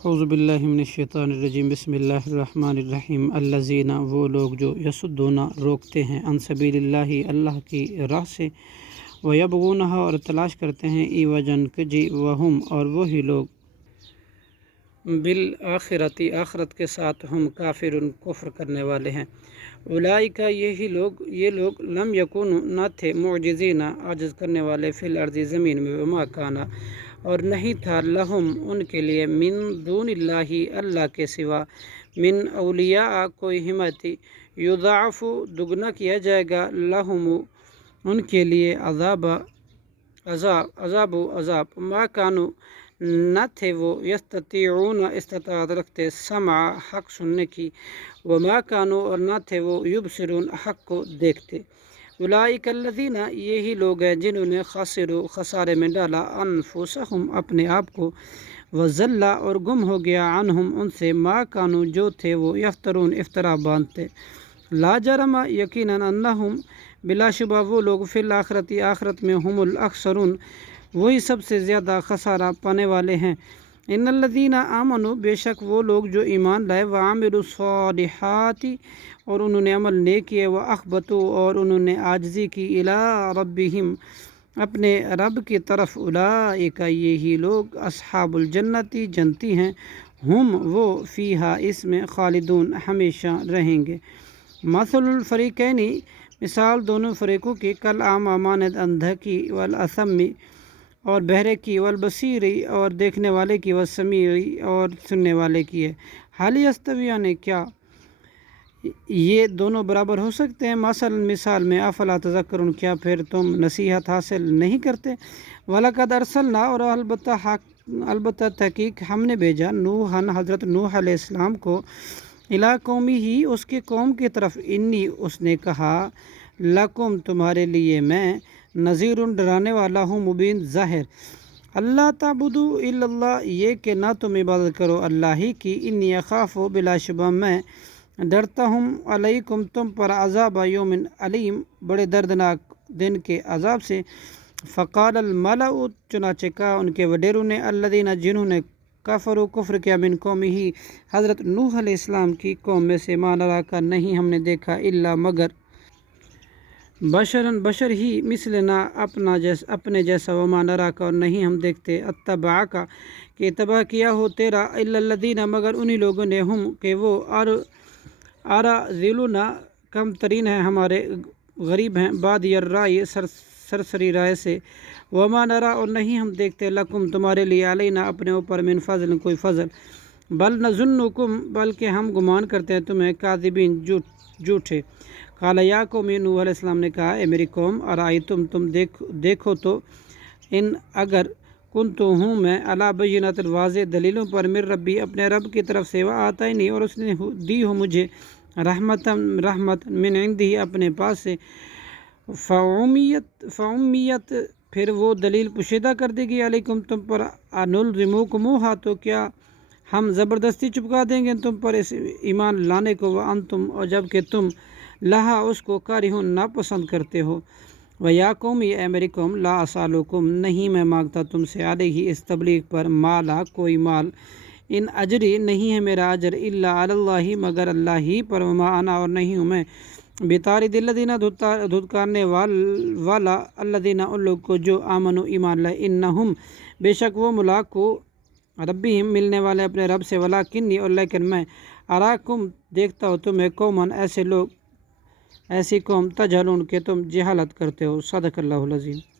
اعوذ باللہ من الشیطان الرجیم بسم اللہ الرحمن الرحیم الذین وہ لوگ جو یصدون روکتے ہیں عن سبیل اللہ اللہ کی راہ سے ویبغونہا اور تلاش کرتے ہیں عوجا کجی وہم اور وہی لوگ بالآخرۃ آخرت کے ساتھ ہم کافرون کفر کرنے والے ہیں اولئک یہ لوگ لم یکونوا نہ تھے معجزین عاجز کرنے والے فی الارض زمین میں وما کانا اور نہیں تھا لہم ان کے لیے من دون اللہ اللہ کے سوا من اولیاء کوئی حمایتی یضاعف دگنا کیا جائے گا لہم ان کے لیے عذاب ما کانوا نہ تھے وہ یستطیعون استطاعت رکھتے سمع حق سننے کی وما کانوا اور نہ تھے وہ یبصرون حق کو دیکھتے اولئک الذین یہی لوگ ہیں جنہوں نے خسارے میں ڈالا انفسہم اپنے آپ کو وضل اور گم ہو گیا عنہم ان سے ما کانوا جو تھے وہ یفترون افطرا باندھتے لا جرم یقیناً انہم بلا شبہ وہ لوگ فی الآخرت آخرت میں ہم الاخسرون وہی سب سے زیادہ خسارہ پانے والے ہیں ان الذین آمنوا بے شک وہ لوگ جو ایمان لائے وعملوا الصالحات اور انہوں نے عمل نیک کیے واخبتوا اور انہوں نے عاجزی کی الی ربہم اپنے رب کی طرف اولئک یہی لوگ اصحاب الجنتی جنتی ہیں ہم وہ فیہا اس میں خالدون ہمیشہ رہیں گے مثل الفریقین مثال دونوں فریقوں کی کل اعمیٰ مانند اندھا کی والاصم اور بہرے کی والبصیری اور دیکھنے والے کی والسمیعی اور سننے والے کی ہے حال یستویان کیا یہ دونوں برابر ہو سکتے ہیں مثال میں افلا تذکرون کیا پھر تم نصیحت حاصل نہیں کرتے وَلَقَدْ أَرْسَلْنَا اور البتہ تحقیق ہم نے بھیجا نوحًا حضرت نوح علیہ السلام کو الی قومہ اس کے قوم کی طرف انی اس نے کہا لکم تمہارے لیے میں نذیر ڈرانے والا ہوں مبین ظاہر اللہ تعبدوا الا اللہ یہ کہ نہ تم عبادت کرو اللہ ہی کی انی اخاف بلا شبہ میں ڈرتا ہوں علیکم تم پر عذاب یوم علیم بڑے دردناک دن کے عذاب سے فقال الملأ چنانچہ کہا ان کے وڈیروں نے الذین جنہوں نے کفروا کفر کیا من قومہ حضرت نوح علیہ السلام کی قوم میں سے ما نراک نہیں ہم نے دیکھا الا مگر بشر ہی مثلنا اپنے جیسا وما نراک اور نہیں ہم دیکھتے اتبعک کہ اتباع کیا ہو تیرا الا الذین مگر انہی لوگوں نے ہم کہ وہ اراذلنا کم ترین ہیں ہمارے غریب ہیں بادی الرائے سرسری رائے سے وما نرا اور نہیں ہم دیکھتے لکم تمہارے لیے علینا اپنے اوپر من فضل کوئی فضل بل نظنکم بلکہ ہم گمان کرتے ہیں تمہیں کاذبین جھوٹے قال یا قوم نوح علیہ السلام نے کہا اے میری قوم ارائیتم تم دیکھو تو ان اگر کنت ہوں میں علی بینۃ الواضح دلیلوں پر من ربی اپنے رب کی طرف سے وآتانی اور اس نے دی ہو مجھے رحمت من عندہ اپنے پاس سے فعمیت پھر وہ دلیل پوشیدہ کر دے گی علیکم تم پر انلزموکموہا تو کیا ہم زبردستی چپکا دیں گے تم پر اس ایمان لانے کو وانتم اور جب کہ تم لہا اس کو کارہون ناپسند کرتے ہو ویا قومی اے میری قوم لا اسالکم نہیں میں مانگتا تم سے علیہ اس تبلیغ پر مالا کوئی مال ان اجری نہیں ہے میرا اجر الا علی اللہ مگر اللہ ہی پر وما انا اور نہیں ہوں میں بطارد الذین دھتکارنے والا الذین ان لوگ کو جو آمنوا ایمان لائے انہم بے شک وہ ملاقو ربہم ملنے والے اپنے رب سے ولکنی اور لیکن میں اراکم دیکھتا ہوں تمہیں قوماً ایسے لوگ ایسی قوم تجہلون کہ تم جہالت کرتے ہو صدق اللہ العظیم